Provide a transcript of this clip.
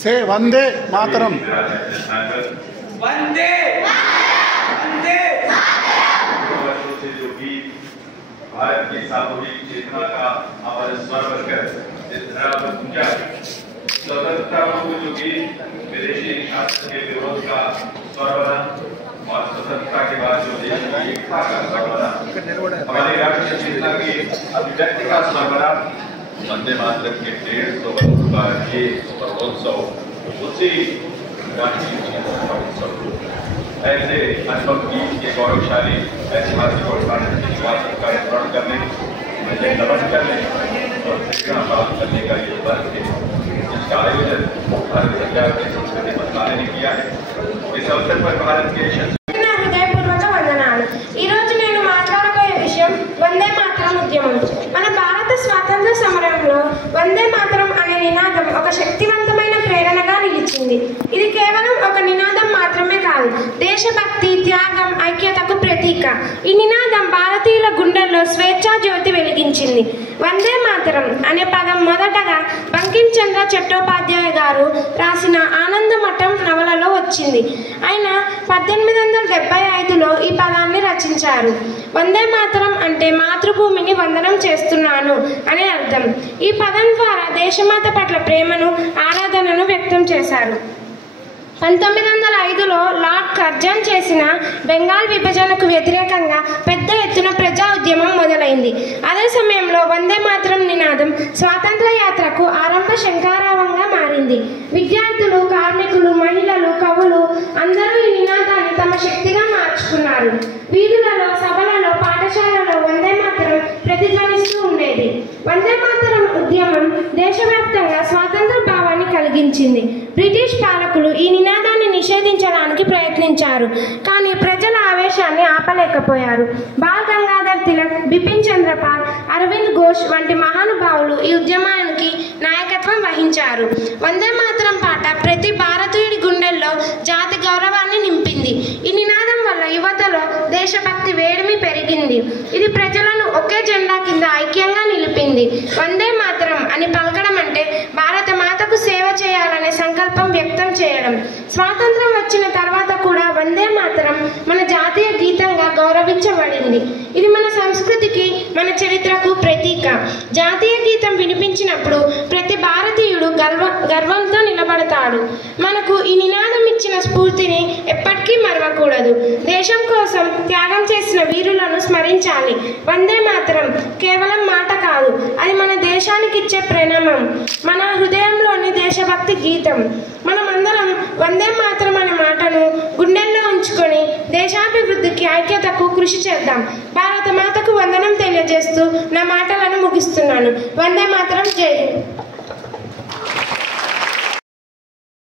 से वंदे मातरम। वंदे वंदे जो भी भारत की सामूहिक चेतना का हमारे स्वर बनकर इस धरा पर पहुंचा, स्वतंत्रता को जो भी विदेशी शासन के विरोध का स्वर बना और स्वतंत्रता के बाद जो देश की एकता का स्वर बना, हमारी राष्ट्रीय चेतना की अभिव्यक्ति का स्वर बना। वंदे मातरम के 150 वर्ष का ये पर्वोत्सव उसी राष्ट्रीय चेतना का उत्सव ऐसे अनुभव की ये गौरवशाली ऐतिहासिक और सांस्कृतिक विरासत का स्मरण करने, नमन करने और प्रेरणा प्राप्त करने का ये वर्ष है, जिसका आयोजन भारत सरकार के संस्कृति मंत्रालय ने किया है। इस अवसर पर भारत के హృదయపూర్వక వందనాలు। ఈరోజు నేను మాట్లాడబోయే విషయం వందే మాతరం ఉద్యమం। మన భారత స్వాతంత్ర సమరంలో వందే మాతరం అనే నినాదం ఒక శక్తివంతమైన ప్రేరణగా నిలిచింది। ఇది కేవలం ఒక నినాదం మాత్రమే కాదు, దేశభక్తి, త్యాగం, ఐక్యతకు ప్రతీక। ఈ నినాదం భారతీయుల గుండెల్లో స్వేచ్ఛా జ్యోతి వెలిగించింది। వందే మాతరం అనే పదం మొదటగా బంకిం చంద్ర చట్టోపాధ్యాయ గారు రాసిన ఆనందమఠం నవలలో వచ్చింది। ఆయన 1875లో ఈ పదాన్ని రచించారు। వందే మాతరం అంటే మాతృభూమిని వందనం చేస్తున్నాను అనే అర్థం। ఈ పదం ద్వారా దేశమాత పట్ల ప్రేమను, ఆరాధనను వ్యక్తం చేశారు। 1905లో లార్డ్ కర్జన్ చేసిన బెంగాల్ విభజనకు వ్యతిరేకంగా పెద్ద ఎత్తున ప్రజా ఉద్యమం మొదలైంది। అదే సమయంలో వందే మాతరం నినాదం స్వాతంత్ర యాత్రకు ఆరంభ శంఖారావంగా మారింది। విద్యార్థులు, కార్మికులు, మహిళలు, కవులు అందరూ ఈ నినాదాన్ని తమ శక్తిగా మార్చుకున్నారు। వీధులలో, సభలలో, పాఠశాలలో వందే మాతరం ప్రతిధ్వనిస్తూ ఉండేది। వందే మాతరం ఉద్యమం దేశవ్యాప్తంగా స్వాతంత్ర భావాన్ని కలిగించింది। బ్రిటిష్ పాలకులు ఈ నినాదాన్ని నిషేధించడానికి ప్రయత్నించారు, కానీ ప్రజల ఆవేశాన్ని ఆపలేకపోయారు। బాల్ గంగాధర్ తిలక్, బిపిన్ చంద్రపాల్, అరవింద్ ఘోష్ వంటి మహానుభావులు ఈ ఉద్యమానికి నాయకత్వం వహించారు। వందే మాతరం పాట ప్రతి భారతీయుడి గుండెల్లో జాతి గౌరవాన్ని నింపింది। ఈ నినాదం వల్ల యువతలో దేశభక్తి వేడిమి పెరిగింది। ఇది ప్రజలను ఒకే జెండా కింద ఐక్యంగా నిలిపింది। వందే మాతరం అని పలకడం అంటే భారత మాతకు సేవ చేయాలనే సంకల్పం వ్యక్తం చేయడం। స్వాతంత్రం వచ్చిన తర్వాత కూడా వందే మాతరం మన జాతీయ గీతంగా గౌరవించబడింది। ఇది మన సంస్కృతికి, మన చరిత్రకు ప్రతీక। జాతీయ గీతం వినిపించినప్పుడు ప్రతి భారతీయుడు గర్వంతో నిలబడతాడు। మనకు ఈ నినాదం ఇచ్చిన స్ఫూర్తిని ఎప్పటికీ మరవకూడదు। దేశం కోసం త్యాగం చేసిన వీరులను స్మరించాలి। వందే మాతరం కేవలం మాట కాదు, అది మన దేశానికి ఇచ్చే ప్రణామం, మన హృదయంలోని దేశభక్తి గీతం। మనమందరం వందే మాతరం అనే మాటను గుండెల్లో ఉంచుకొని దేశాభివృద్ధికి, ఐక్యతకు కృషి చేద్దాం। భారత మాతకు వందనం తెలియజేస్తూ నా మాటలను ముగిస్తున్నాను। వందే మాతరం, జై హింద్।